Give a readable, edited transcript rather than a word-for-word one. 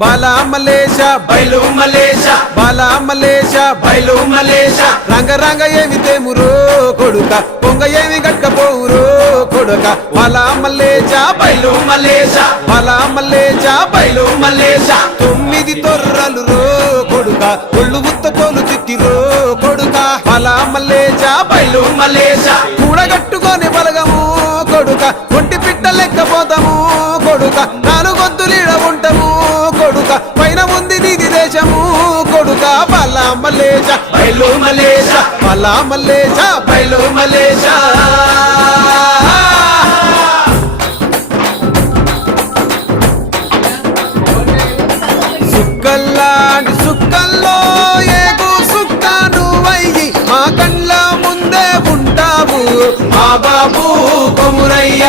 బాలా మలేష బయలు మలేష బాలా మలేష బయలు మలేష రంగ రంగ ఏమి తేమురో కొడుక పొంగ ఏమి గట్టపోవురో కొడుక బాలా మలేష బయలు మలేష బాలా మలేష బయలు మలేష 9 తొర్రలు రో కొడుక ఒళ్ళు ఉత్త తోలు చిక్కిరో కొడుక బాలా మలేష బయలు మలేష కూడగట్టుకొని బలగము కొడుక ఒంటి పిట్ట లెక్కపోతాము కొడుక 4 గొంతులీడ ఉంటాము కొడుక పైన ఉంది నీది దేశము కొడుక బాలా మలేష బయలు మలేష బాలా మలేష బయలు మలేష సుక్కల్లాంటి సుక్కల్లో ఏగు సుక్క నువ్వయ్యి మా కండ్ల ముందే ఉంటావు మా బాబు కొమురయ్య